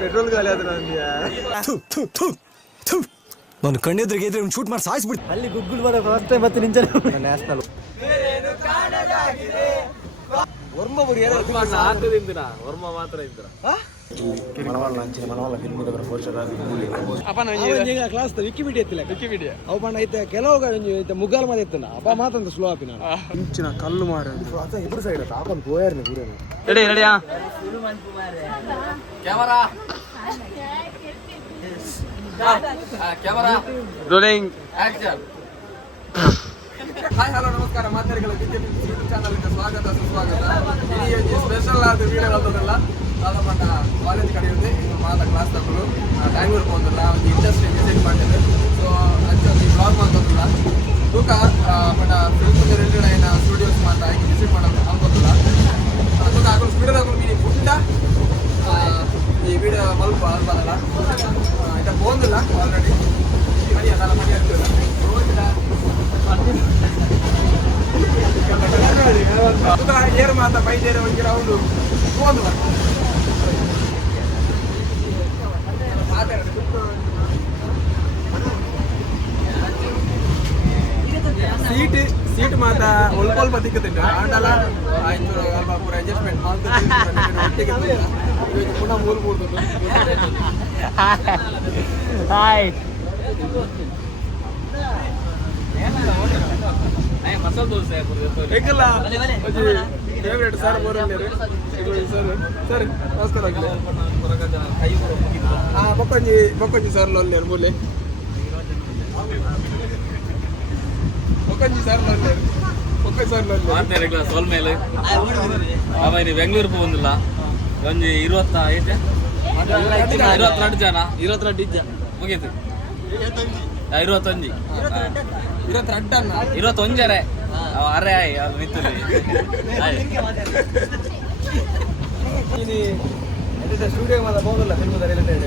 Petrol ಖಾಲಿ ಆದ್ರೆ ನಾನು ಕಣ್ಣೆದ್ರಿಗೆ ಇದ್ರೆ ಶೂಟ್ ಮಾಡಿ ಸಾಯಿಸ್ಬಿಡ್ತು. ಅಲ್ಲಿ ಗುಗ್ಗುಲ್ ಬರೋ ಫಸ್ಟ್ ಟೈಮ್ ಮತ್ತೆ ನಿಂಚನೆ ನ್ಯಾಷನಲ್ ವರ್ಮ ಬರೀ ವರ್ಮ ಮಾತ್ರ ಇದ್ರ ಕ್ಲಾಸ್ ವಿಕಿಪೀಡಿಯಾ ಎತ್ತಿಲ್ಲ ವಿಕಿಪೀಡಿಯಾ ಅವು ಬಣ್ಣ ಐತೆ ಕೆಲವು ಮುಗ್ಗಾಲ್ ಮಾದ ಎತ್ತನ ಅಪ್ಪ ಮಾತಂತ ಸ್ಲೋ ಆಪಿ ನಾನು ಇಂಚಿನ ಕಲ್ಲು ಮಾರ ಇಬ್ರು ಸೈಡ್ ಆಪನ್ ಗೋಯರ್ನಿ ಪೂರೇನು ರೆಡಿ ರೆಡಿಯಾ camera camera rolling action. Hi hello ನಮಸ್ಕಾರ ಮಾತಾಡಿಗಳ ಬಿಜೆಪಿ ಯೂಟ್ಯೂಬ್ ಚಾನಲ್ಗೆ ಸ್ವಾಗತ ಸುಸ್ವಾಗತ. ಈ ಸ್ಪೆಷಲ್ ಆದ ವೀಡಿಯೋ ಬಂದದಲ್ಲ ಅದು ಪಟ್ಟ ಕಾಲೇಜ್ ಕಡೆ ಇದೆ ಇದು ಮಾತ ಕ್ಲಾಸ್ ತಗೊಳ್ಳು ಬ್ಯಾಂಗ್ಳೂರ್ಗೆ ಬಂದಿಲ್ಲ ಒಂದು ಇಂಡಸ್ಟ್ರಿ ವಿಸಿಟ್ ಮಾಡಿದೆ. ಸೊ ಅಂಚೆ ಒಂದು ಬ್ಲಾಗ್ ಮಾಡ್ಕೊತಿಲ್ಲ ತೂಕ ಪಟ್ಟ ಫಿಲ್ಮ್ ರಿಲೇಟೆಡ್ అయిన ಸ್ಟುಡಿಯೋಸ್ ಮಾತ ವಿಸಿಟ್ ಮಾಡೋದು ಅನ್ಕೋತಿಲ್ಲ ಅದಕ್ಕೆ ಆಗಲು ಸ್ಪೀಡಾಗಿ ನೀವು ಪುಟ್ಟ ಈ ವಿಡಿಯೋ ಸ್ವಲ್ಪ ಅಲ್ಬದಲ್ಲ ಇದು ಬಂದಿಲ್ಲ ಆಲ್ರೆಡಿ ಮನೆ ಅದೆಲ್ಲ ಮನೆ ಆಗ್ತಿಲ್ಲ ಏರು ಮಾತ ಬೈದೇರ ಒಂದಿರ ಅವನು ಹೋದ ಸೀಟ್ ಮಾತ ಒಲ್ಪ ತಿಕ್ಕತಿದ್ದ ಆಂಡಲ ಆಯ್ತು ಅಲ್ಪ ಪೂರ ಅಡ್ಜಸ್ಟ್ಮೆಂಟ್ ಮಾಡ್ತಿದ್ದೆ ಒಟ್ಟಿಗೆ ಪುನಃ ಮೂರು ಕೂಡ್ತದೆ ಹಾಯ್ ಮಸಾಲೆ ದೋಸೆ ಹೇಗಲ್ಲ ಫೇವ್ರೇಟ್ ಸರ್ ಬೋರಲ್ಲಿ ಸರ್ ಸರ್ ನಮಸ್ಕಾರ ಬೊಕ್ಕೊಂಜಿ ಸರ್ ಲೊಲ್ಲೆ ಮೂಲೆ ಬೊಕ್ಕೊಂಜಿ ಸರ್ ಲೊಲ್ಲೆ ಬೊಕ್ಕ ಸರ್ ಲೊಲ್ಲೆ ಸೋಲ್ ಮೇಲೆ ಅವ ಬೆಂಗಳೂರು ಬಂದಿಲ್ಲ ಒಂದು 22 ಜನ 22 ಜನ ಮುಗೀತು 21 ಜನ ಅರೆ ಮಿತ್ತು ಸ್ಟುಡಿಯೋ ಮಾತ್ರ ಹೋಗಲ್ಲ ಫಿಲ್ಮ್ ರಿಲೇಟೆಡ್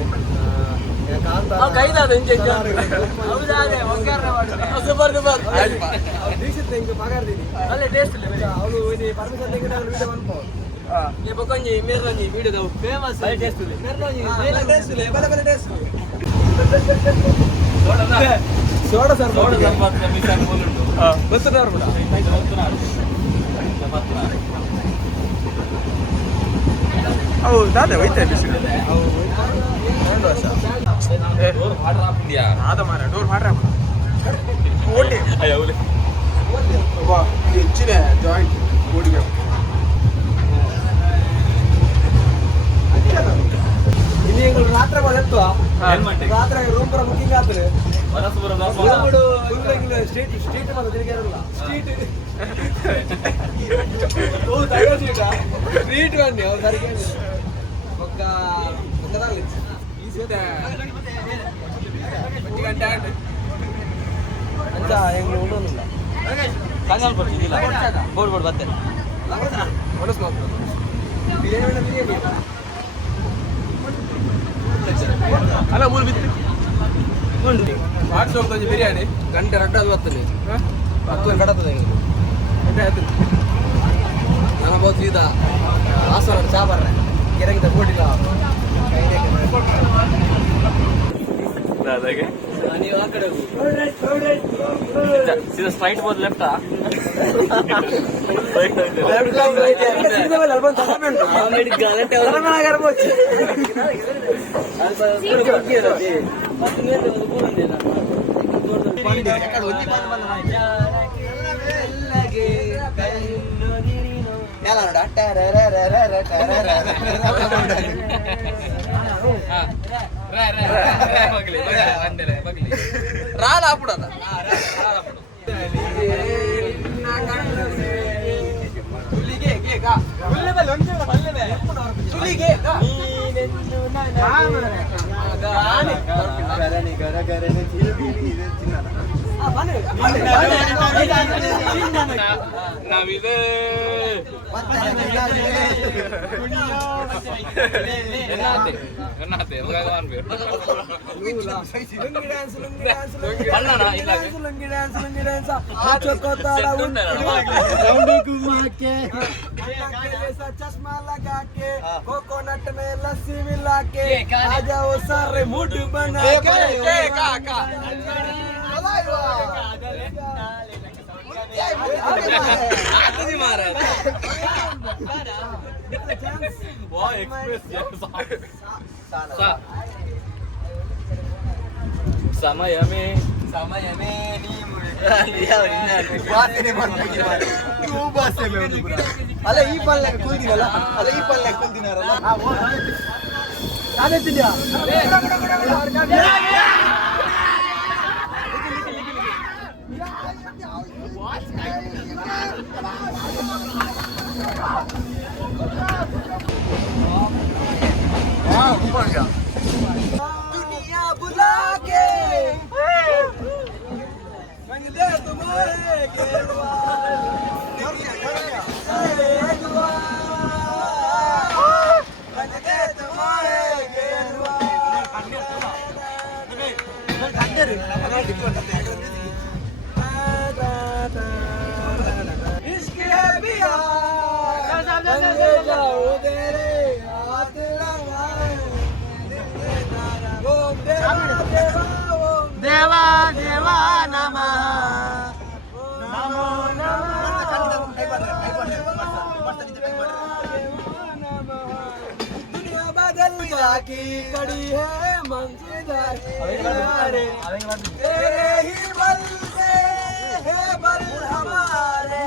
ಸೋಡ ಸರ್ ಬಸ್ಸುನವ್ರು ಕೂಡ ಅವು ದಾದೆ ಒಯ್ತಾ ಆದ ಮಾರ ಡೋರ್ ಮಾಡ್ರ ಓಟಿ ಹೆಚ್ಚಿನ ಜಾಯಿಂಟ್ ಓಡಿಗೆ ಇಲ್ಲಿ ರಾತ್ರಿ ಬಂದೆತ್ತು ರಾತ್ರಿ ರೂಮ್ ಪರ ಬುಕಿಂಗ್ ಆದ್ರೆ ಸ್ಟ್ರೀಟ್ ಸ್ಟ್ರೀಟ್ ಮಾತ್ರ ತಿರುಗಿರಲ್ಲ ಸ್ಟ್ರೀಟ್ ಸ್ಟ್ರೀಟ್ ಬನ್ನಿ ಅವ್ರು ಸರಿಗೆ ಒಕ್ಕ ಗಂಟೆ ಆಯ್ತು ಅಂಚ ಹೆಂಗೆ ಉಣ್ಣೋದಿಲ್ಲ ಕಂಗಾಲ್ ಬರ್ತಿದ್ದಿಲ್ಲ ಬೋರ್ಡ್ ಬೋರ್ಡ್ ಬರ್ತೇನೆ ಹೊಡಸ್ ಮಾತ್ರ ಬಿರಿಯಾನಿ ಅಲ್ಲ ಮೂರು ಬಿತ್ತು ಮಾಡ್ಸೋಗ್ತಾ ಬಿರಿಯಾನಿ ಗಂಟೆ ರಡ್ಡದು ಬರ್ತದೆ 10 ಕಡತದೆ ಗಂಟೆ ಆಯ್ತು ನನ್ನ ಬೋದು ಸೀದಾ ಆಸರ ಚಾ ಬರ್ರೆ ಕೆರೆಗಿಂದ ಬೋಟಿಲ್ಲ ನೀವು ಆ ಕಡೆ ಸೀದಾ ಸ್ಟ್ರೈಟ್ ಬೋದು ಲೆಫ್ಟಾ రాలాపుడదా ನಾವಿದೆ चश्मा लगा के कोकोनट में लस्सी मिला के आ जाओ सारे मूड बना ಸಮಯಮೇ ಅಲ್ಲ ಈ ಪಲ್ಲೆ ಕೂತಿನಲ್ಲ ಅಲ್ಲ ಈ ಪಲ್ಲೆ ಕೂತಿನಾರಲ್ಲ दुनिया बुला के रंग दे तुम्हारे गेरवा रंग दे तुम्हारे गेरवा इश्क है पिया रंग जाओ तेरे हाथ लगाए देवा देवा नमः नमो दुनिया बदल की कड़ी है मंजिल तेरे ही बल से है बल हमारे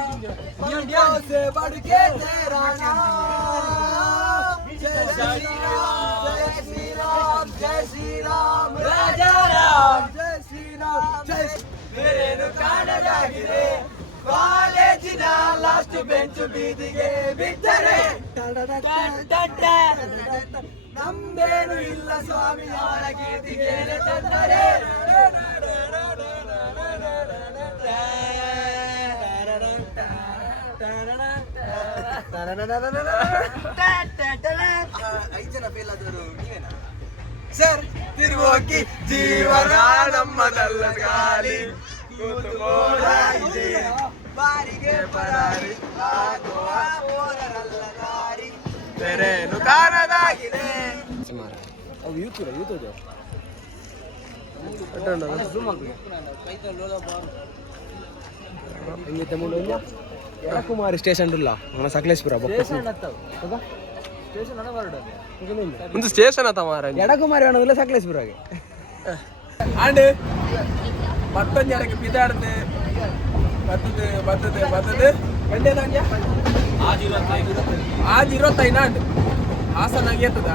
दुनिया से बढ़ के तेरा नाम जय श्री राम जय श्री राम जय श्री राम राजा राम जय श्री राम जय मेरे नुकान जागिरे ಕಾಲೇಜಿನ ಲಾಸ್ಟ್ ಬೆಂಚ್ ಬೀದಿಗೆ ಬಿದ್ದರೆ ನಮ್ದೇನು ಇಲ್ಲ ಸ್ವಾಮಿ ಅವರ ಕೀರ್ತಿಗೆ ತಂದರೆ ಐದು ಜನ ಫೇಲ್ ಆದವರು ನೀವೇನಾ ಸರ್ ತಿರುಗಿ ಜೀವನ ನಮ್ಮದಲ್ಲ ಗಾಲಿ ಬಾರಿಗೆ ಪರಾರಿ ತೆರೆನು ಕಾಣದಾಗಿದೆ ಅವು ಯೂತ್ ಅದು ಹಿಂಗೆ ತಮಿಳು ಕುಮಾರಿ ಸ್ಟೇಷನ್ ಇಲ್ಲ మన సకలేశ్వర ముందు స్టేషన్ అత మార ఎడకుమారి అనదుల సకలేశ్వరಗೆ ஆண்டு மொத்தம் எனக்கு பிதாடுது பத்தது ಎಂಡೇದಾಂಗ್ಯ ಆಜ್ 25 ಆಂಡ್ ಹಾಸನಾಗ ಎತ್ತದ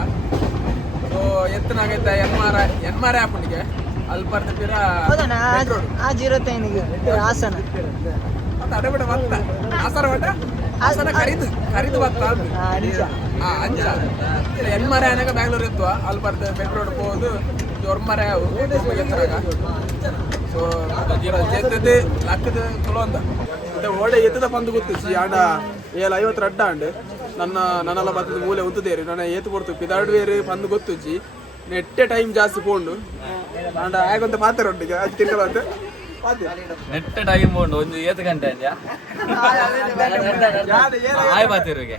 ಸೊ ಎತ್ತನಾಗೈತೆ ಎನ್ಮಾರ ಆಪುಂಡಿಗೆ ಅಲ್ಲಿ ಬರ್ತಿರ ಆಜ್ 25 ಹಾಸನ ಮತ್ತೆ ಅಡಬಿಡ ಬತ್ತ ಹಾಸನ ಕರಿದು ಬತ್ತ ಅಂಚ ಎನ್ಮಾರ ಆನಾಗ ಬ್ಯಾಂಗ್ಳೂರ್ ಎತ್ತುವ ಅಲ್ಲಿ ಬರ್ತದೆ ಬೆಂಗಳೂರು ಹೋಗುದು ಜೋರ್ಮರ ಎತ್ತರಾಗ ಸೊ చేసేది లక్కది కులంద అంటే ఓడే ఎత్తుದ పందు గుర్తిಸಿ ಆಡ 50 ಅಂಡ್ ನನ್ನಲ್ಲ ಬತ್ತದ ಮೂಲೆ ಉಂತದೇರಿ ನನ್ನ ಏತು ಕೊಡ್ತು ಪಿದಾಡು ಬೇರೆ పంದು ಗೊತ್ತುಜಿ ನೆಟ್ಟೆ ಟೈಮ್ ಜಾಸ್ತಿ ಪೋಂಡು ಆಂಡ ಆಗೊಂತ ಮಾತಾರ ಒಟ್ಟಿಗೆ ಅದು ತಿರ್ಗಲಂತ ನೆಟ್ಟ ಟೈಮ್ ಉಂಡು ಒಂದು 7 ಗಂಟೆ ಅಂಜ ಆಯ್ ಬಾತಿರುಗೆ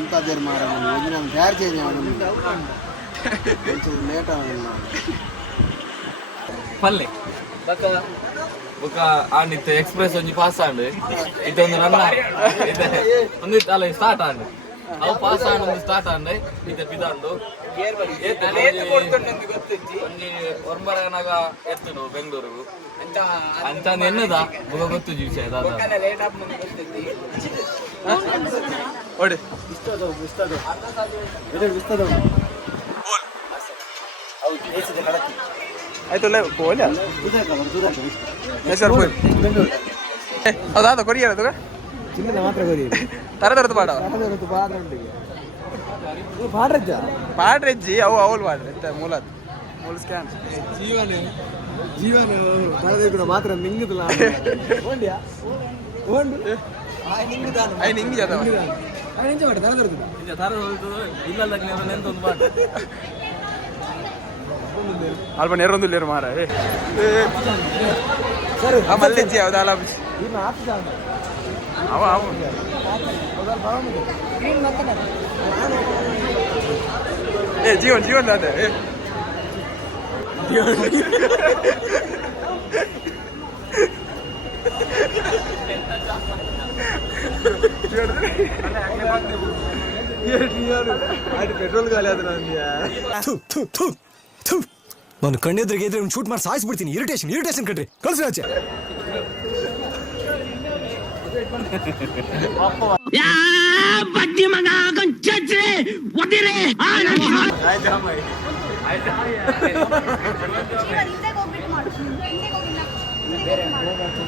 ఇంతదేరు మారాను వదిన తయారు చేయను కొంచెం లేట్ అవ్వాలి ಪಲ್ಲೆ ಬೊಕ ಆಂಡಿತ್ತೆ ಎಕ್ಸ್ಪ್ರೆಸ್ ಒಂಜಿ ಪಾಸ್ ಆಂಡ್ ಇದೊಂದು ನನ್ನ ಒಂದು ಅಲ್ಲ ಸ್ಟಾರ್ಟ್ ಆಂಡ್ ಅವು ಪಾಸ್ ಆಂಡ್ ಒಂದು ಸ್ಟಾರ್ಟ್ ಆಂಡ್ ಇದು ಬಿದಾಂಡು ಒಂಜಿ ಒರ್ಮರನಾಗ ಎತ್ತುನು ಬೆಂಗಳೂರು ಅಂತ ಎನ್ನದ ಬೊಕ ಗೊತ್ತು ವಿಷಯ ಓಡಿ ಆಯ್ತು ಕೋಲ ಹೆಸರು ಅದಾದ ಕೊರಿಯರ್ ಅದು ಚಿನ್ನದ ಮಾತ್ರ ಕೊರಿಯರ್ ತರದರದ್ದು ಬಾಡ ಪಾಡ್ರೆಜ್ಜಿ ಅವು ಅವಳು ಮಾಡ್ರೆ ಎಂತ ಮೂಲದ್ದು ಮೂಲ ಸ್ಕ್ಯಾನ್ ಜೀವನ ಕೂಡ ಮಾತ್ರ ನಿಂಗುದಿಲ್ಲ ಐ ನಿಂಗಿ ಜಾತ ಅಲ್ಪ ನೆರೊಂದು ಲೇರು ಮಾರ ಮಲ್ಲಿಜ್ಜಿ ಯಾವ್ದು ಅಲ್ಲ ಅವ ಏ ಜೀವನ್ ಅದೇ ಪೆಟ್ರೋಲ್ ಖಾಲಿ ಆದ್ರೆ ನಾನು ಕಣ್ಣೆದ್ರಿಗೆ ಇದ್ರೆ ಶೂಟ್ ಮಾಡಿ ಸಾಯಿಸ್ಬಿಡ್ತೀನಿ. ಇರಿಟೇಷನ್ ಕಣ್ರಿ, ಕಳ್ಸಿ ಆಚೆ.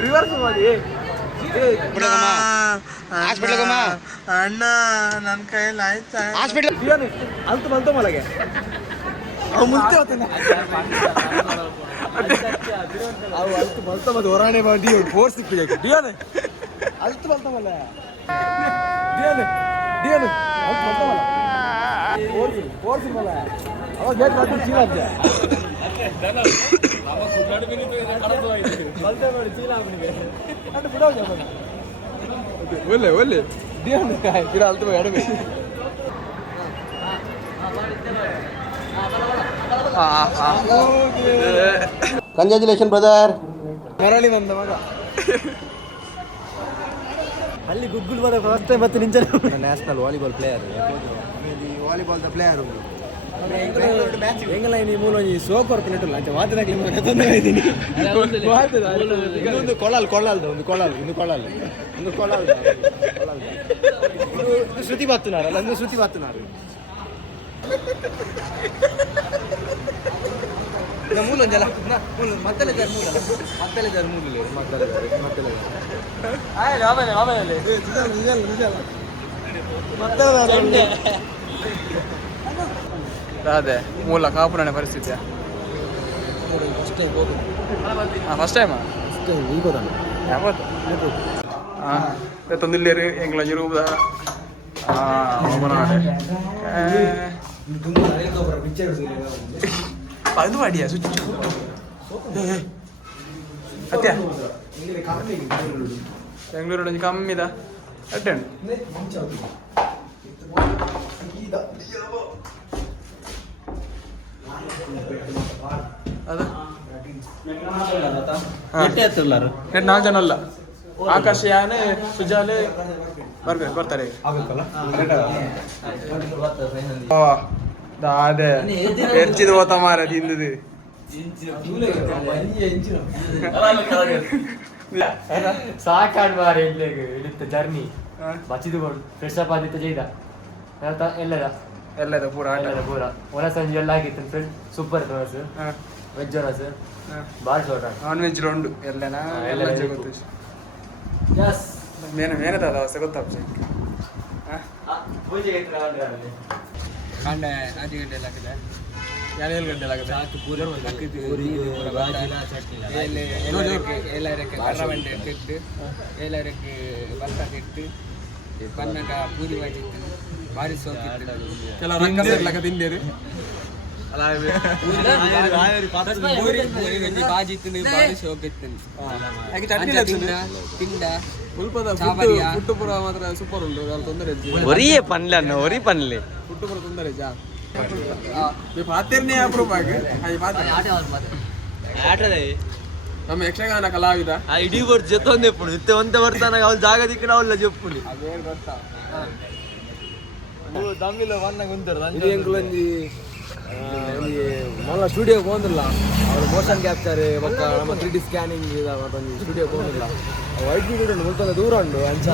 ರಿವರ್ಸ್ ಮಾಡಿ ಅಣ್ಣ ನನ್ನ ಕೈಯಲ್ಲಿ ಆಯ್ತಾ ಅಲ್ತು ಬಂತು ಮಲಗೆ ಮುಂಚೆ ಹೋಗ್ತಾನೆ ಅವು ಅಲ್ತು ಬಂತ ಮತ್ತೆ ಹೊರಾಣೆ ಮಾಡಿ ಫೋರ್ಸ್ ಸಿಕ್ಕಿದೆ ಡಿಯಾನೆ ಅಲ್ತು ಬಂತಮಲ್ಲ ಡಿಯಾನೆ ಅಲ್ತು ಬಂತಮಲ್ಲ ಫೋರ್ಸ್ ಮಲ್ಲ ಅವಾಗ ಬೇಕು ಮಾಡಿ ಚೀಲ ಅಜ್ಜ ನೋಡಿ ಚೀಲ ಅವನಿಗೆ ಅದು ಬಿಡೋದು ಒಳ್ಳೆ ಡಿಯಾನೆ ಗಿಡ ಅಲ್ತು ಎಡಮೆ ಕಂಗ್ರ್ಯಾಚುಲೇಷನ್ ಬ್ರದರ್. ಮರಳಿ ಬಂದ ಮಗ ಅಲ್ಲಿ ಗುಗ್ಗುಲ್ ಬರೋ ಫಸ್ಟ್ ಟೈಮ್ ಮತ್ತೆ ನಿಂಚ ನ್ಯಾಷನಲ್ ವಾಲಿಬಾಲ್ ಪ್ಲೇಯರ್ ವಾಲಿಬಾಲ್ ದ ಪ್ಲೇಯರ್ ಹೆಂಗಲ್ಲ ನೀ ಮೂಲ ಈ ಸೋಕರ್ ಪ್ಲೇಟಲ್ಲ ಅಂತ ಮಾತನಾಗ್ಲಿ ತೊಂದರೆ ಇದ್ದೀನಿ ಇನ್ನೊಂದು ಕೊಳಲ್ದು ಒಂದು ಕೊಳಲ್ ಇದು ಶ್ರುತಿ ಬಾತುನಾರಲ್ಲ ಒಂದು ಶ್ರುತಿ ಬಾತುನಾರು ಮೂಲ ಒಂದಲ್ಲ ಮತ್ತಲೆ ಅದೇ ಮೂಲ ಕಾಪುರಾಣೆ ಪರಿಸ್ಥಿತಿ ಫಸ್ಟ್ ಟೈಮ್ ತೊಂದಿಲ್ಲೇರು ಎಂಗ್ಲ ರೂಪದ ಅದು ಮಾಡಿಯಾ ಸ್ವಿಚ್ ಅತ್ಯ ಬೆಂಗಳೂರು ಒಂಜಿ ಕಮ್ಮಿದ ಅಟ್ಟೆಂಡು ಅದು ನಾಲ್ಕು ಜನ ಅಲ್ಲ ಆಕಾಶ ಯಾನೆ ಸುಜಾಲೆ ಬರ್ತಾರೆ ಅದೇ ಹೆಚ್ಚಿದ ಹೋತ ಮಾರ ತಿಂದದು ಸಾಕಾಡ್ ಮಾರಿ ಇಡುತ್ತ ಜರ್ನಿ ಬಚ್ಚಿದು ಫ್ರೆಶ್ ಅಪ್ ಆದಿತ್ತು ಜೈದ ಎಲ್ಲದ ಪೂರ ಪೂರ ಒಳ ಸಂಜೆ ಎಲ್ಲ ಆಗಿತ್ತು ಫ್ರೆಂಡ್ ಸೂಪರ್ ರಸ ವೆಜ್ ರಸ ಬಾರಿ ಸೋಟ ನಾನ್ ವೆಜ್ ರೌಂಡು ಎಲ್ಲನಾ ಎಲ್ಲ ಗೊತ್ತು ಎಸ್ ಮೇನದ ಹೊಸ ಗೊತ್ತಾಗ್ಸ ಪೂಜೆಗೆ ಕಾಂಡ 5 ಗಂಟೆ ಆಗಿದೆ 7 ಗಂಟೆ ಆಗುತ್ತೆ ಏಳರಕ್ಕೆ ಕರ್ರವಂಡೆ ಇಟ್ಟು ಏಳರಕ್ಕೆ ಭತ್ತ ಇಟ್ಟು ಬನ್ನಗ ಪೂರಿ ಮಾಡಿತ್ತು ಭಾರಿ ಸೋಕಿತ್ತು ಕೆಲ ರಕ್ಕ ತಿಂದೇರಿ ಬಾಜಿ ತಿಂದು ಭಾರಿ ಸೋಕಿತ್ತು ತಿಂಡ ಉಲ್ಪದ ಫುಡ್ ಪುರ ಮಾತ್ರ ಸೂಪರ್ ಉಂಟು ತೊಂದರೆ ಒರಿಯೇ ಪನ್ಲೆ ಒರಿ ಪನ್ಲೆ ಫುಡ್ ಪುರ ತೊಂದರೆ ಜಾ ಪಾತಿರ್ನೇ ಅಪ್ರೂಪ ನಮ್ಮ ಯಕ್ಷಗಾನ ಕಲಾವಿದ ಇಡೀ ವರ್ಷ ಜೊತೆ ಎప్పుడు ಇತ್ತೆ ಒಂದೇ ಬರ್ತಾನ ಅವ್ಳ ಜಾಗ ದಿಕ್ಕಿನ ಅವಳ ಜೊಪ್ಪುಲಿ ಅದೇ ಗೊತ್ತಾ ತಮಿಳು ವನ್ನಂಗ ಉಂಟರು ಒಂಜಿ ಮಲ್ಲ ಸ್ಟುಡಿಯೋಗೆ ಹೋಗಿಲ್ಲ ಅವ್ರು ಮೋಷನ್ ಕ್ಯಾಪ್ಚರ್ ಒಕ್ಕ ನಮ್ಮ 3D ಸ್ಕ್ಯಾನಿಂಗ್ ಒಂದು ಸ್ಟುಡಿಯೋಗೆ ಹೋಗಿಲ್ಲ ವೈಟ್ ಬೀಡ್ ಮುಲ್ತಂದ ದೂರ ಉಂಡು ಅಂಚ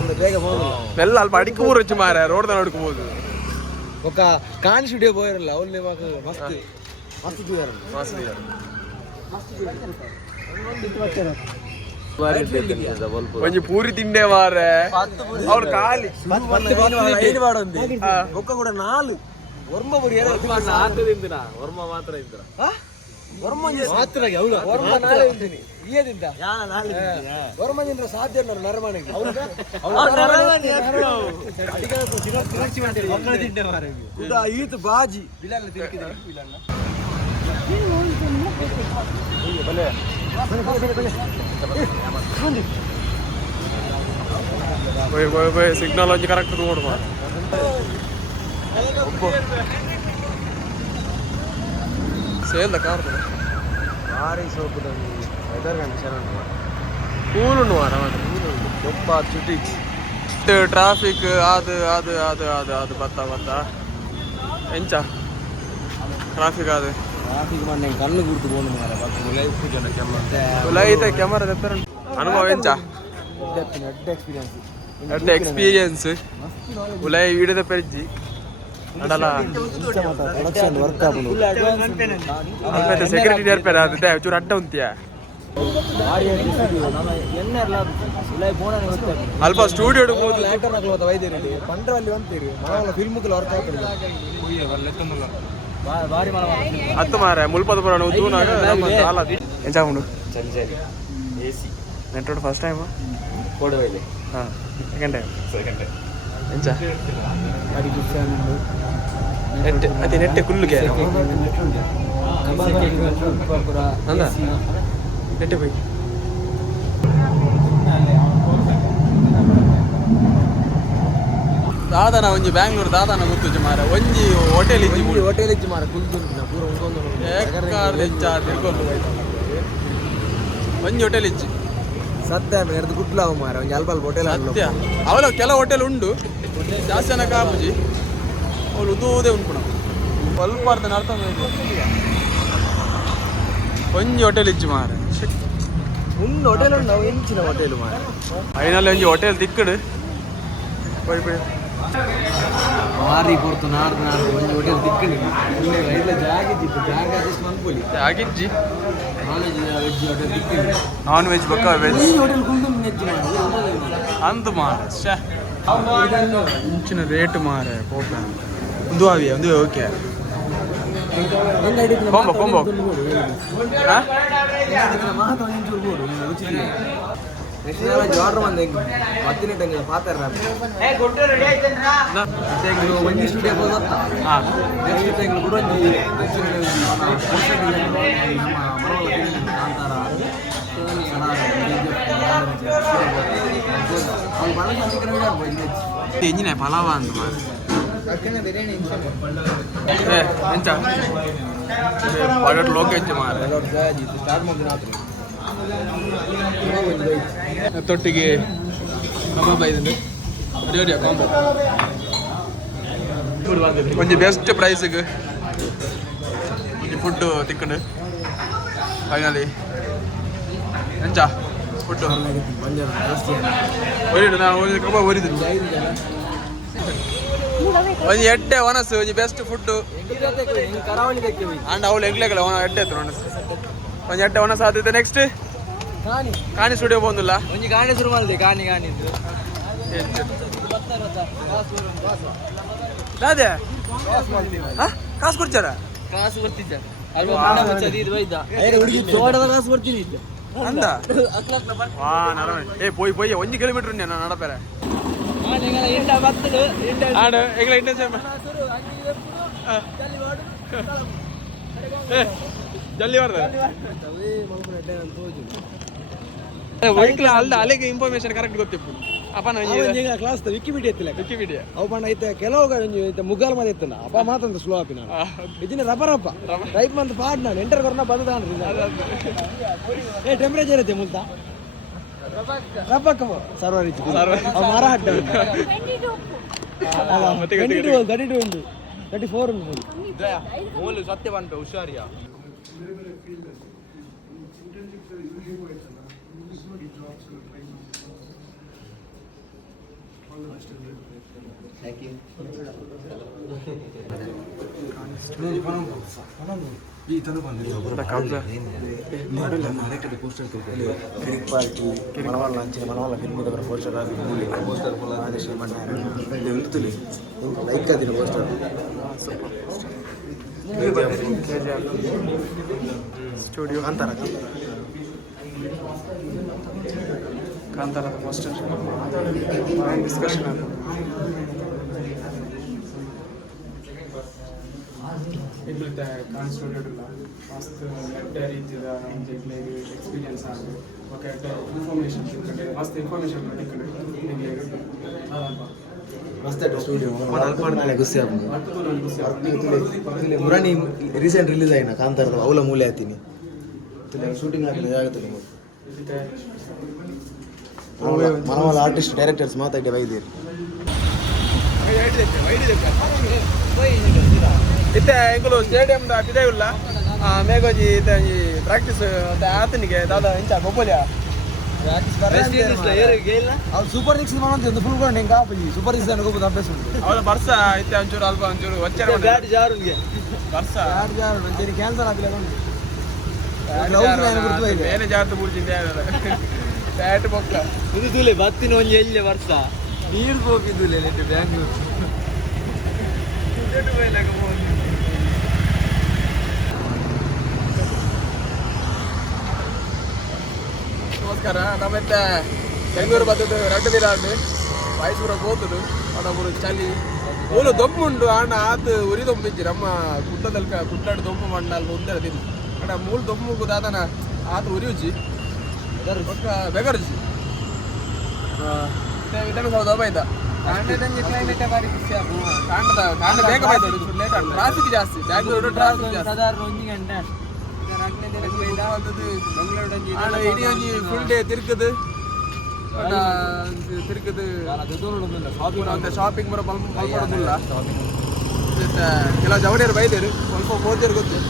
ಒಂದು ಬೇಗ ಹೋಗಿಲ್ಲ ಎಲ್ಲ ಅಲ್ಪ ಅಡಿಕೆ ಊರು ಹೆಚ್ಚು ಮಾರ ರೋಡ್ದ ನೋಡ್ಕೋಬೋದು ಒಕ್ಕ ಕಾಣಿ ಸ್ಟುಡಿಯೋ ಹೋಗಿರಲ್ಲ ಅವ್ರಲ್ಲಿ ಮಸ್ತ್ ಮಸ್ತ್ ದೂರ ಒಂಜಿ ಪೂರಿ ತಿಂಡೆ ಮಾರೆ ಅವ್ರು ಖಾಲಿ ಬೊಕ್ಕ ಕೂಡ 4 ವರ್ಮ ಬುರಿ ವರ್ಮ ಮಾತ್ರ ಇದ್ರ ಮಾತ್ರ ವರ್ಮದಿಂದ ಸಾಧ್ಯ ನರಮನೆಗೆ ಈತ ಬಾಜಿ ಸಿಗ್ನಲ್ ಒಂಜಿ ಕರೆಕ್ಟ್ ನೋಡುವ ಸೇಲ್ದ ಕಾರ್ ಭಾರಿ ಸೋಪು ವೆದರ್ ಕಂಡೀಷನ್ ಕೂಲು ಒಪ್ಪ ಚುಟಿ ಟ್ರಾಫಿಕ್ ಅದು ಅದು ಅದು ಅದು ಅದು ಬತ್ತ ಎಂಚ ಟ್ರಾಫಿಕ್ ಅದು ಟ್ರಾಫಿಕ್ ಮಾಡಿ ಕಣ್ಣು ಗುರ್ತು ಕೊಂಡು ಲೈಟ್ ಕ್ಯಾಮರಾ ತೆತ್ತರ ಅನುಭವ ಎಂಚ ಎಕ್ಸ್ಪೀರಿಯನ್ಸ್ ಉಲೈ ವಿಡಿಯೋದ ಪೆರ್ಜಿ ಅಡಲ ವರ್ಕ್ ಸೆಕ್ಯೂರಿಟಿ ನೆರ್ಪೇರ ಅದೇ ಚೂರು ಅಡ್ಡ ಉಂತಿಯ ಅಲ್ಪ ಸ್ಟುಡಿಯೋ ವೈದ್ಯರಲ್ಲಿ ಪಂಡ್ರಲ್ಲಿ ಅಂತೀರಿ ಫಿಲ್ಮ್ಗಳು ವರ್ಕ್ ಆಗ್ತದೆ ಹತ್ತು ಮಾರ ಮುಲ್ಪದ ಪುರಾಣ ಉದ್ದೂನಾಗ ಎಂಚ ಉಂಡು AC ನೆಟ್ರೋಡ್ ಫಸ್ಟ್ ಟೈಮ್ ಕೊಡುವಲ್ಲಿ ಹಾಂ ಸೆಕೆಂಡ್ ಟೈಮ್ ಎಂಚ ನೆಟ್ಟೆ ಅದೇ ನೆಟ್ಟೆ ಕುಲ್ಲುಗೆ ಅಂದ ನೆಟ್ಟೆ ಹೋಯ್ ದಾದನ ಒಂಜಿ ಬ್ಯಾಂಗ್ಳೂರ್ ದಾದನ ಗೊತ್ತುಜಿ ಮಾರ ಒಂಜಿ ಹೋಟೆಲ್ ಇಜ್ಜಿ ಮಾರ ಕುಲ್ದು ಪೂರ ಒಂಜಿ ಹೋಟೆಲ್ ಇಜ್ಜಿ ಸತ್ಯ ಎರಡು ಗುಡ್ಲಾವ ಮಾರ ಒಂಜಿ ಅಲ್ಪ ಹೋಟೆಲ್ ಸತ್ಯ ಅವಲ ಕೆಲ ಹೋಟೆಲ್ ಉಂಡು ಜಾಸ್ತಿ ಜನ ಕಾಪುಜಿ ಅವಳು ಉದ್ದೂದೇ ಉಂಟು ನಾವು ಸ್ವಲ್ಪ ಅರ್ಥ ಅರ್ಥ ಒಂಜಿ ಹೋಟೆಲ್ ಇಜ್ಜಿ ಮಾರ ಒಂದು ಹೋಟೆಲ್ ಉಂಡು ನಾವು ಎಂಚಿನ ಹೋಟೆಲ್ ಮಾರ ಫೈನಲ್ ಒಂಜಿ ಹೋಟೆಲ್ ತಿಕ್ಕಡು ಪೋಯ್ ಪೋಯ್ ಮಾರಿ ಕೊರ್ತು ನಾರ್ದು ಒಂದು ಹೋಟೆಲ್ ತಿಕ್ಕಡಿ ರೈತ ಜಾಗಿದ್ದಿತ್ತು ಜಾಗ ಅದಷ್ಟು ಅನ್ಕೊಳ್ಳಿ ಆಗಿಜ್ಜಿ ನಾನ್ ವೆಜ್ ಹೋಟೆಲ್ ತಿಕ್ಕಡಿ ನಾನ್ ವೆಜ್ ಬಕ್ಕ ವೆಜ್ ಹೋಟೆಲ್ ಕುಂದು ನೆಚ್ಚು ಅಂದು ಮಾರ ಇಂಚಿನ ರೇಟ್ ಮಾರ ಕೋಪ ಒಂದು ಅವಿಯ ಒಂದು ಓಕೆ ಕೊಂಬ ಕೊಂಬ ಮಾತು ಒಂಚೂರು ಬೋಡು ಆರ್ಡರ್ ಬಂದ ಮತ್ತಿನ ಟಂಗ ಪಾತಾರ ಒಂಜಿ ಸ್ಟುಡಿಯೋ ಬೋದತ್ತ ನೆಕ್ಸ್ಟ್ ಟೈಮ್ ಕೂಡ ಎಂಜಿನ ಪಲಾವ ಅಂತ ಮಾರ ಎಂಚ ಲೋಕ ಎಂಚ ಮಾರ ಸ್ಟಾರ್ಟ್ ಮಾಡಿದ ತೊಟ್ಟಿಗೆ ಕಬಾಬ್ ಐದು ಕಾಂಬೋ ಒಂಜಿ ಬೆಸ್ಟ್ ಪ್ರೈಸ್ಗೆ ಒಂಜಿ ಫುಡ್ ತಿಕ್ಕಂಡು ಫೈನಲಿ ಎಂಚ ಫುಡ್ ಒರಿಡು ನಾನು ಒಂದು ಕಬಾಬ್ ಒರಿದು ಒಂಜಿ ಎಡ್ಡೆ ಒನಸು ಒಂಜಿ ಬೆಸ್ಟ್ ಫುಡ್ ಕರಾವಳಿ ಅಂಡ್ ಅವಳು ಎಂಗ್ಲೆಗಳ ಎಡ್ಡೆ ಎತ್ತು ಒನಸು ಒಂಜಿ ಎಡ್ಡೆ ಒನಸು ಆದೈತೆ ನೆಕ್ಸ್ಟ್ ಕಾಣಿ ಸ್ಟುಡಿಯೋ ಬಂದಿಲ್ಲ ಒಂಜಿ ಗಾಣಿ ಶುರು ಮಾಡಿದೆ ಗಾಣಿ ಅದೇ ಕಾಸು ಕೊಡ್ಚಾರ ಕಾಸು ಬರ್ತಿದ್ದ ತೋಟದ ಕಾಸು ಬರ್ತಿದ್ದ ಅಂದ ವಾ ನರ ಪೋಯ್ ಪೋಯ್ ಒಂಜಿ ಕಿಲೋಮೀಟರ್ ನಾನು ನಡಪೇರೆ ಆಡು ಈಗ ಇಂಟೆನ್ಷನ್ ಜಲ್ದಿ ಬರ್ದ ವೈಕ್ಲ ಅಲ್ಲ ಅಲ್ಲಿಗೆ ಇನ್ಫಾರ್ಮೇಶನ್ ಕರೆಕ್ಟ್ ಗೊತ್ತಿಪ್ಪು ಅಪ್ಪ ಕ್ಲಾಸ್ ವಿಕಿಪೀಡಿಯಾ ಎತ್ತಿಲ್ಲ ವಿಕಿಪೀಡಿಯಾ ಅವು ಪಂಡ ಐತೆ ಕೆಲವು ಮುಗ್ಗಾಲ್ ಮಾದ ಎತ್ತನ ಅಪ್ಪ ಮಾತಂತ ಸ್ಲೋ ಆಪಿ ನಾನು ಇದಿನ ರಬ್ಬರಪ್ಪ ಟೈಪ್ ಮಂತ್ ಪಾಡ್ ನಾನು ಎಂಟರ್ ಕೊರನ ಬಂದ ಏ ಟೆಂಪರೇಚರ್ ಐತೆ ಮುಲ್ತ ರಬ್ಬಕ್ಕ ಸರ್ವರ್ ಇತ್ತು ಮಾರ ಹಡ್ಡ 32 ಉಂಟು 34 ಉಂಟು ಮೂಲು ಸತ್ಯ ಬಂತು ಹುಷಾರಿಯಾ Thank you. ಸ್ಟುಡಿಯೋ ಕಾಂತಾರದ ಪೋಸ್ಟರ್ ಡಿಸ್ಕಷನ್ ಇಲ್ಲದ ಕಾನ್ ಸ್ಟುಡಿಯೋ ಇಲ್ಲ ಮಸ್ತ್ ನೆಟ್ಟ ರೀತಿಯ ಒಂದು ಎಕ್ಸ್ಪೀರಿಯನ್ಸ್ ಆಗಿ ಓಕೆ ಇನ್ಫಾರ್ಮೇಷನ್ ತಿಳ್ಕೊಂಡೆ ಮಸ್ತ್ ಇನ್ಫಾರ್ಮೇಷನ್ ತಿಳ್ಕೊಂಡೆ मस्त स्टुडिओ मला अल्पाडनाले गुस्से पुराणी रिसेंट रिलीज आहे ना कांतार अवला मूले आतीनी तुला शूटिंग ಆಗले ಆಗುತ್ತದೆ मला आर्टिस्ट डायरेक्टर्स ಮಾತಾಡಿ ಬೈದಿರಿ ಇತ್ತೆ ಎಂಕುಲು ಸ್ಟೇಡಿಯಂ ದ ಪಿದೆ ಇಲ್ಲ ಮೇಗೋಜಿ ಇತ್ತೆ ಪ್ರಾಕ್ಟೀಸ್ ಆತನಿಗೆ ದಾದಾ ಇಂಚ ಗೊಬ್ಬಲ್ಯಾ ಸೂಪರ್ ನಿಕ್ಸ್ ಮಾಡೋದು ಫುಲ್ ಕೊಂಡು ಹೆಂಗ ಸೂಪರ್ ನಿಕ್ಸ್ ಅನ್ಕೋಬೋದು ಅಭ್ಯಾಸ ಅವಳ ವರ್ಷ ಇತ್ತೆ ಒಂಚೂರು ಅಲ್ಪ ಒಂಚೂರು ವಚ್ಚರ ವರ್ಷ ಒಂಚೂರು ಕ್ಯಾನ್ಸರ್ ಆಗಲಿಲ್ಲ ಬೇರೆ ಜಾತ ಬುರ್ಜಿಂದೆ ಬ್ಯಾಟ್ ಬೊಕ್ಕ ಇದು ತುಲೆ ಬತ್ತಿನ ಒಂಜಿ ಎಲ್ಲಿ ವರ್ಷ ನೀರು ಹೋಗಿದ್ದುಲೆ ನೆಟ್ಟು ಬ್ಯಾಂಗ್ಳೂರು ನಮಸ್ಕಾರ ನಮ್ಮತ್ತೆ ಬೆಂಗಳೂರು ಬದ್ದದು ರೆಡ್ ವಿರಾಡ್ ಮೈಸೂರ ಹೋತದು ಅವನೊಬ್ಬರು ಚಳಿ ಓಲು ದೊಂಬುಂಡು ಆಣ ಆತು ಉರಿ ದೊಂಬಿಜ್ಜಿ ನಮ್ಮ ಕುಟ್ಟದಲ್ಲಿ ಕುಟ್ಟಾಡು ದೊಂಬು ಮಣ್ಣಲ್ಲಿ ಒಂದರ ತಿಂದು ಅಣ್ಣ ಮೂಲ ದೊಂಬು ದಾದನ ಆತು ಉರಿ ಉಜ್ಜಿ ಒಕ್ಕ ಬೆಗರ್ಜಿ ವಿಧಾನಸೌಧ ಬೈದ ಕ್ಲೈಮೇಟ್ ಬಾರಿ ಖುಷಿ ಕಾಂಡ ಕಾಂಡ ಬೇಗ ಬೈದ ಲೇಟ್ ಆಗ ಟ್ರಾಫಿಕ್ ಜಾಸ್ತಿ ಬ್ಯಾಂಗ್ಳೂರು ಟ್ರಾಫಿಕ್ ಜಾಸ್ತಿ ಸಾಧಾರಣ 1 ಗಂಟೆ ಇಡೀ ಒಂಜಿ ಫುಲ್ ಡೇ ತಿರ್ಕದು ತಿರ್ಕದು ಶಾಪಿಂಗ್ ಬರೋ ಮಲ್ಪಡೋದಿಲ್ಲ ಕೆಲವು ಜವಡಿಯರು ಬೈದೇರು ಸ್ವಲ್ಪ ಓದಿಯರು ಗೊತ್ತು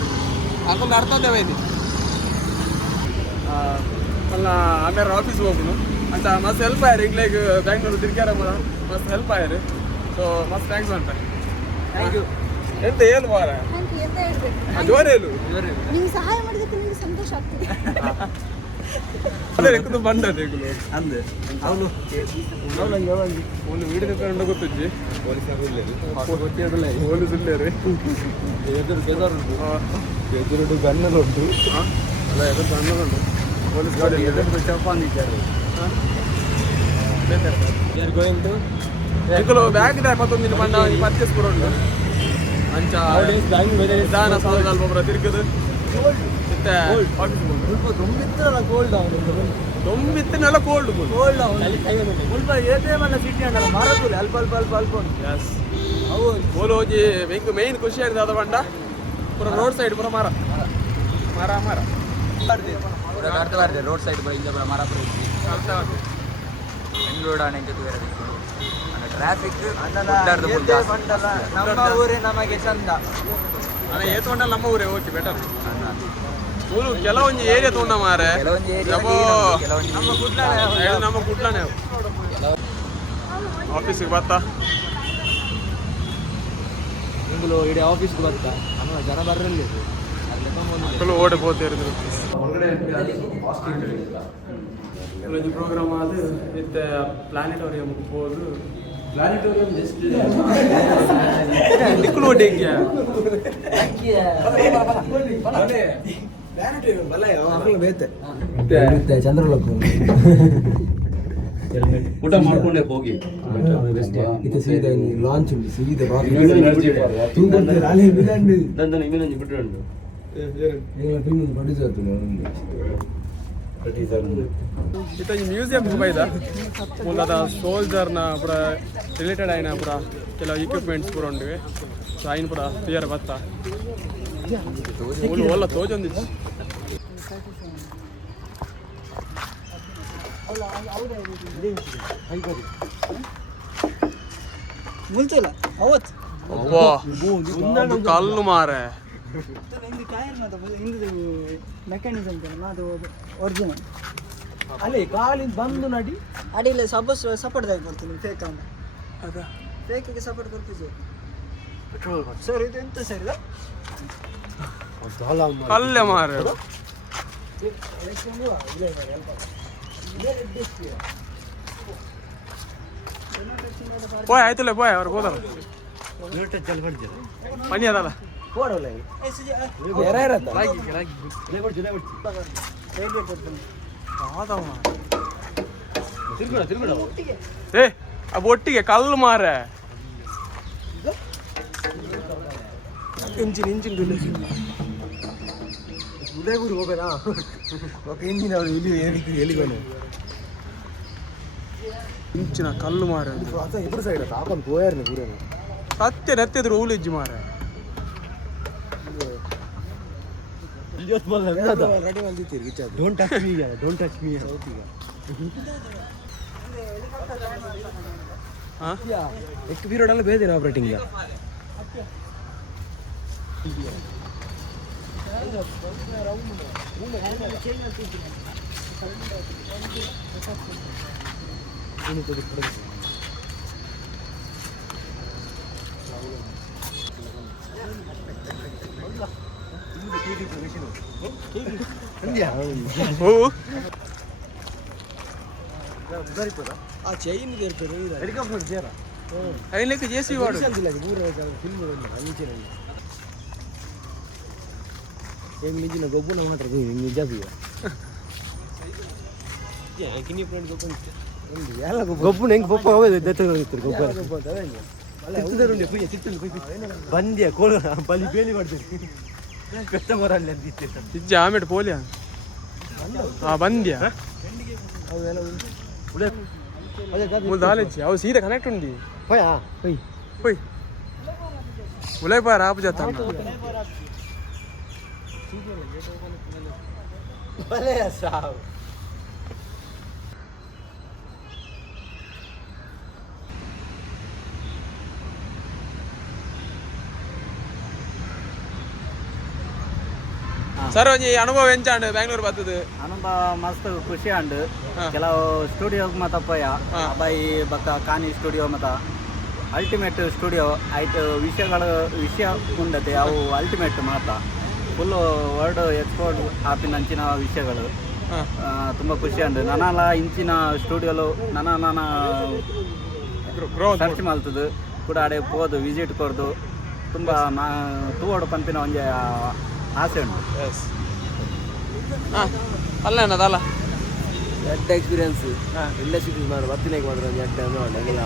ಹಾಕೊಂಡು ಅರ್ಥದೇ ಬೈದೆ ಮಲ್ಲ ಆಮೇಲೆ ಆಫೀಸ್ಗೆ ಹೋಗುನು ಅಂತ ಮಸ್ತ್ ಹೆಲ್ಪ್ ಆಯ್ರು ಈಗಲೇ ಬ್ಯಾಂಗ್ಳೂರು ತಿರ್ಗ್ಯಾರ ಮಸ್ತ್ ಹೆಲ್ಪ್ ಆಯ್ರು ಸೊ ಮಸ್ತ್ ಥ್ಯಾಂಕ್ಸ್ ಅಂತ ಥ್ಯಾಂಕ್ ಯು ಎಂತ ಹೇಳು ಮಾರ ಜೋರ ಹೇಳು ನಿಮ್ಗೆ ಸಹಾಯ ಮಾಡಿದಕ್ಕೆ ನಿಮ್ಗೆ ಸಂತೋಷ ಆಗ್ತದೆ ಅದೇ ಲೆಕ್ಕದ ಬಂದದೆ ಈಗಲೂ ಅಂದೆ ಅವನು ಒಂದು ವೀಡಿಯೋ ತಗೊಂಡು ಗೊತ್ತಿಜ್ಜಿ ಪೊಲೀಸ್ ಇಲ್ಲೇರಿ ಎದುರು ಗನ್ನರುಂಟು ಅಲ್ಲ ಎದುರು ಗನ್ನರುಂಟು ಪೊಲೀಸ್ ಗಾಡಿ ಚಪಾಂದಿದ್ದಾರೆ ಎಂಕಲು ಬ್ಯಾಗ್ ಇದೆ ಮತ್ತೊಂದು ಮಂಡ ಪರ್ಚೇಸ್ ಕೂಡ ಉಂಟು ಅಂಚ ದಾನ ಸಾಲ ಒಬ್ಬರ ತಿರ್ಗದು ಮತ್ತೆ ದೊಂಬಿತ್ತನೆಲ್ಲ ಕೋಲ್ಡ್ ಓಲು ಹೋಗಿ ಬೆಂಕು ಮೇಯ್ನ್ ಖುಷಿ ಆಗಿದೆ ಅದ ಬಂಡ ಪೂರ ರೋಡ್ ಸೈಡ್ ಪೂರ ಮರ ಮರ ಮರ ರೋಡ್ ಸೈಡ್ ಮರ ಬೆಂಗಳೂರು ಟ್ರಾಫಿಕ್ ನಮ್ಮ ಊರೇ ನಮಗೆ ಚಂದ ಅಣ್ಣ ಏತ್ಕೊಂಡಲ್ಲ ನಮ್ಮ ಊರೇ ಓಕೆ ಬೆಟರ್ ಊರು ಕೆಲವೊಂದು ಏರಿಯಾ ತೊಗೊಂಡ ಮಾರೆ ನಮ್ಮ ಕುಟ್ಲನೇ ಆಫೀಸಿಗೆ ಬರ್ತಾ ನಿಂಗಲು ಇಡೀ ಆಫೀಸ್ಗೆ ಬರ್ತಾ ನಮ್ಮ ಜನ ಬರ್ರಲ್ಲಿ ಮಕ್ಕಳು ಓಡಿ ಹೋಗ್ತಿದ್ರು ಒಳ್ಳೆ ಪ್ರೋಗ್ರಾಮ್ ಆದ ವಿತ್ ಪ್ಲಾನೆಟೋರಿಯಂ ಹೋದು ಪ್ಲಾನೆಟೋರಿಯಂ ಜಸ್ಟ್ ನಿಕ್ಕಲು ಓಡಿಗೆ ಚಂದ್ರಲೋಕ ಊಟ ಮಾಡ್ಕೊಂಡೆ ಹೋಗಿ ಇದು ಸೀದಾ ಲಾಂಚ್ ಉಂಟು ಸೀದಾ ಬಿಟ್ಟು ಇತ್ತ ಈ ಮ್ಯೂಸಿಯಂ ಬೈದ ಮೂಲದ ಸೋಲ್ಜರ್ನ ಪೂರ ರಿಲೇಟೆಡ್ ಆಯ್ನ ಪೂರ ಕೆಲವು ಇಕ್ವಿಪ್ಮೆಂಟ್ಸ್ ಪೂರ ಉಂಡಿವೆ ಸೊ ಆಯ್ನ ಪೂರ ಕ್ಲಿಯರ್ ಬತ್ತ ಒಲ್ಲ ತೋಜೊಂದಿತ್ತು ಮುಲ್ಚಲ್ಲ ಅವತ್ತು ಒಂದು ಕಲ್ಲು ಮಾರೆ ಹಿಂದೆ ಟೈರ್ ಹಿಂದೆ ಮೆಕ್ಯಾನಿಸಮ್ ಅದು ಒರಿಜಿನಲ್ ಅಲ್ಲಿ ಕಾಲಿಂದ ಬಂದು ನಡಿ ಅಡಿಲ್ಲ ಸಪೋರ್ಟ್ ದಾಗಿ ಬರ್ತೀನಿ ಫೇಕ್ ಅವನು ಅದ ಫೇಕಿಗೆ ಸಪೋರ್ಟ್ ಕೊಡ್ತಿದ್ದೆ ಸರ್ ಇದು ಎಂತ ಸರ್ ಇದು ಅಲ್ಲೇ ಮಾರ పోయ్ ಆಯ್ತಲ್ಲ పోಯ್ ಅವ್ರು ಹೋದಲ್ಲ ಮನಿ ಅದಲ್ಲ ಏ ಆ ಒಟ್ಟಿಗೆ ಕಲ್ಲು ಮಾರ ಇಂಜಿನ್ ಉದಯಪುರ ಹೋಗೋಣ ఒక ಇಂಜಿನ್ ಅವರು ಇಲ್ಲಿ ಎಲ್ಲಿಗೋನು ಇಂಚಿನ ಕಲ್ಲು ಮಾರ ಇಬ್ಬರು ಸೈಡ್ ತಾಪನ್ పోయారు ಪೂರ ಸತ್ಯ ನೆತ್ತಿದ್ರು ಊಲಿಜ್ಜಿ ಮಾರ ರೆಡಿ ಬಂದಿತ್ತೀರಿ ಡೋಂಟ್ ಟಚ್ ಮೀ ಎಷ್ಟು ಪೀರಿಯಡ್ ಎಲ್ಲ ಬೇದಿನ ಆಪರೇಟಿಂಗ್ ఆ చైన్ హెలికాప్టర్ చేరా അതിലേക്ക് ജെ.സി. വാడు మించిన గొప్ప మాట నిజ గొప్ప ಹೆಂಗ್ ಗొప్ప ಬಂದ್ಯ ಕೋಳ ಬಲಿ ಬೇಲಿ ಮಾಡ್ತೀರಿ ಕಷ್ಟ ಬರಲ್ಲ ಇಜ್ಜ ಆಮೇಲೆ ಪೋಲಿಯ ಬಂದ್ಯ దాలేచ్చి అవి సీదా కనెక్ట్ ఉంది పోయి ఉలైపోయారు ఆపు చేస్తాను ಸರ್ ಒಂಜಿ ಅನುಭವ ಎಂಚಾಂಡ್ ಬ್ಯಾಂಗ್ಳೂರ್ ಬರ್ತದೆ ಅನುಭವ ಮಸ್ತ್ ಖುಷಿ ಅಂಡ್ ಕೆಲವು ಸ್ಟುಡಿಯೋಗ್ ಮತ್ತ ಪೋಯ ಅಬ್ಬಾಯಿ ಬಕ್ಕ ಕಾನಿ ಸ್ಟುಡಿಯೋ ಮತ್ತ ಅಲ್ಟಿಮೇಟ್ ಸ್ಟುಡಿಯೋ ಆಯ್ತು ವಿಷಯ ಮುಂದತೆ ಅವು ಅಲ್ಟಿಮೇಟ್ ಮಾತ ಫುಲ್ ವರ್ಲ್ಡ್ ಎಕ್ಸ್ಪೋರ್ಟ್ ಆಪಿನ ಅಂಚಿನ ವಿಷಯಗಳು ತುಂಬ ಖುಷಿ ಅಂಡ್ ನನಾಲ ಇಂಚಿನ ಸ್ಟುಡಿಯೋಲು ನನ್ನ ಸರ್ಚ್ ಮಾಡ್ತದೆ ಕೂಡ ಅಡೆ ಹೋದು ವಿಸಿಟ್ ಕೊಡ್ದು ತುಂಬ ತೂವಡು ಪಂಪಿನ ಒಂಜೆ ಆಸೆ ಉಂಟು ಅಲ್ಲ ಏನದಲ್ಲ ಎಡ್ಡ ಎಕ್ಸ್ಪೀರಿಯನ್ಸ್ ಇಂಡಸ್ಟ್ರಿ ಮಾಡಿ ಬರ್ತೀನಿ ಮಾಡಿದ್ರೆ ಎಡ್ಡ ನೋಡಿ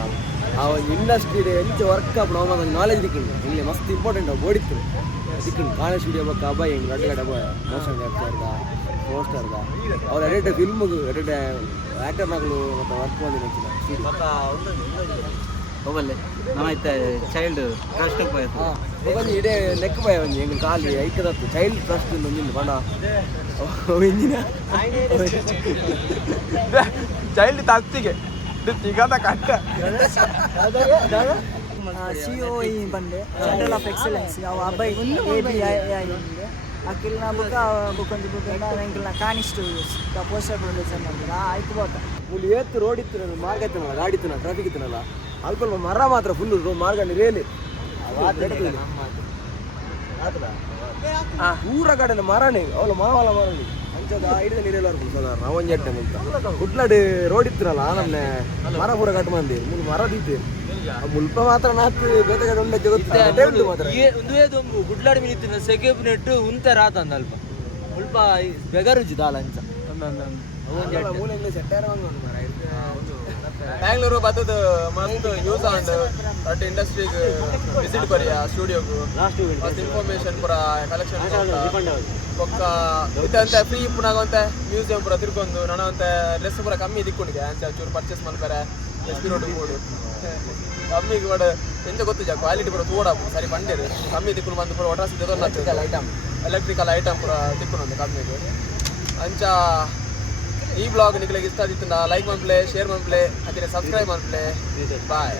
ಆ ಒಂದು ಇಂಡಸ್ಟ್ರಿ ಎಂಚ ವರ್ಕ್ ಆಪು ನಾವು ಒಂದು ನಾಲೆಜ್ ದಿಕ್ಕಿಂಡು ಇಲ್ಲಿ ಮಸ್ತ್ ಇಂಪಾರ್ಟೆಂಟ್ ಅವು ಓಡಿತ್ತು ದಿಕ್ಕಿಂಡು ಕಾಣ ಸ್ಟುಡಿಯೋ ಬಕ್ಕ ಅಬ್ಬಾಯಿ ಹೆಂಗೆ ಗಡ್ಡ ಗಡ್ಡ ಮೋಷನ್ ಕ್ಯಾಪ್ಚರ್ದ ಪೋಸ್ಟರ್ದ ಅವ್ರು ಎಡೆಟ ಫಿಲ್ಮ್ಗೆ ಎಡೆಟ ಆ್ಯಕ್ಟರ್ನಾಗಳು ಮತ್ತು ವರ್ಕ್ ಬಂದಿನ ಹೋಗಲ್ಲೇ ನಮ್ಮೈತೆ ಚೈಲ್ಡ್ ಟ್ರಸ್ಟ್ ಒಂದು ಇಡೇ ಲೆಕ್ಕ ಬಾಯ ಒಂದು ಹೆಂಗೆ ಖಾಲಿ ಐಕದತ್ತು ಚೈಲ್ಡ್ ಟ್ರಸ್ಟ್ ಒಂದಿಲ್ಲ ಬಣ್ಣ ಎಂಜಿನ ಚೈಲ್ಡ್ ತತ್ತಿಗೆ ಸಿಗದ ಕಟ್ಟ COE ಬಂದೆ ಸೆಂಟ್ರಲ್ ಆಫ್ ಎಕ್ಸಲೆನ್ಸ್ ಅವು ಅಬ್ಬಾಯಿ ABI ಅಕ್ಕಿಲ್ನ ಬುಕ್ಕೊಂದು ಎಂಕಿಲ್ನ ಕಾನಿ ಸ್ಟುಡಿಯೋಸ್ ಪೋಸ್ಟರ್ ಪ್ರೊಡ್ಯೂಸರ್ ಮಾಡಿದ್ರೆ ಆಯ್ತು ಬೋತ ಫುಲ್ ಏತ್ತು ರೋಡ್ ಇತ್ತು ಮಾರ್ಗ ಇತ್ತನಲ್ಲ ಗಾಡಿ ಇತ್ತು ಟ್ರಾಫಿಕ್ ಇತ್ತನಲ್ಲ ಅಲ್ಪ ಮರ ಮಾತ್ರ ಫುಲ್ ಮಾರ್ಗ ರೇಲಿ ಊರ ಕಡೆಲ್ಲ ಮರನೇ ಅವಳ ಮಾವಲ ಮರಳಿ ಅಂಚದ ಹಿಡಿದ ನೀರೆಲ್ಲ ಸಾಧಾರಣ ಒಂಜಿ ಎಟ್ಟೆ ಅಂತ ಕುಟ್ಲಾಡಿ ರೋಡ್ ಇತ್ತನಲ್ಲ ನನ್ನೆ ಮರ ಪೂರ ಕಟ್ ಮಂದಿ ಮುಲ್ ಮರ ದೀತೆ ಮುಲ್ಪ ಮಾತ್ರ ನಾತು ಬೇತೆ ಉಂಡೆ ಜಗತ್ತು ಮಾತ್ರ ಒಂದು ಗುಡ್ಲಾಡಿ ಮಿನಿತ್ತಿನ ಸೆಕೆಪ್ ನೆಟ್ಟು ಉಂತ ರಾತ ಅಂದ ಅಲ್ಪ ಸ್ವಲ್ಪ ಬೆಗರುಜಿ ದಾಲ ಅಂಚ ಮೂಲೆಂಗ ಸೆಟ್ಟಾರ ಬ್ಯಾಂಗ್ಳೂರು ಬರ್ತದ ಮಸ್ತ್ ಯೂಸ್ ಆಂಡ್ ಅಟ್ ಇಂಡಸ್ಟ್ರಿಗೆ ವಿಸಿಟ್ ಕೊರಿಯ ಸ್ಟುಡಿಯೋಗು ಮಸ್ತ್ ಇನ್ಫಾರ್ಮೇಶನ್ ಪೂರ ಕಲೆಕ್ಷನ್ ಬೊಕ್ಕ ಇತ್ತಂತೆ ಫ್ರೀ ಪುನಾಗಂತೆ ಮ್ಯೂಸಿಯಂ ಪೂರ ತಿರ್ಕೊಂಡು ನನಗಂತೆ ಡ್ರೆಸ್ ಪೂರ ಕಮ್ಮಿ ದಿಕ್ಕೊಂಡಿಗೆ ಅಂತ ಚೂರು ಪರ್ಚೇಸ್ ಮಾಡ್ತಾರೆ ಎಸ್ ಪಿ ರೋಡ್ ಕೂಡು ಕಮ್ಮಿಗೆ ಬಡ ಎಂತ ಗೊತ್ತು ಜಾ ಕ್ವಾಲಿಟಿ ಪೂರ ತೋಡ ಸರಿ ಬಂದಿರು ಕಮ್ಮಿ ದಿಕ್ಕುಲು ಬಂದು ಪೂರ ಒಟ್ರಾಸಿ ಎಲೆಕ್ಟ್ರಿಕಲ್ ಐಟಮ್ ಪೂರ ತಿಕ್ಕೊಂಡು ಕಮ್ಮಿಗೆ ಅಂಚ ಈ ಬ್ಲಾಗ್ ನಿಮಗೆ ಇಷ್ಟ ಆದಿತ್ತು ಲೈಕ್ ಮಾಡ್ಪ್ಲೆ ಶೇರ್ ಮಾಡ್ಪ್ಲೆ ಹಾಗೆ ಸಬ್ಸ್ಕ್ರೈಬ್ ಮಾಡ್ಪ್ಲೆ ಬಾಯ್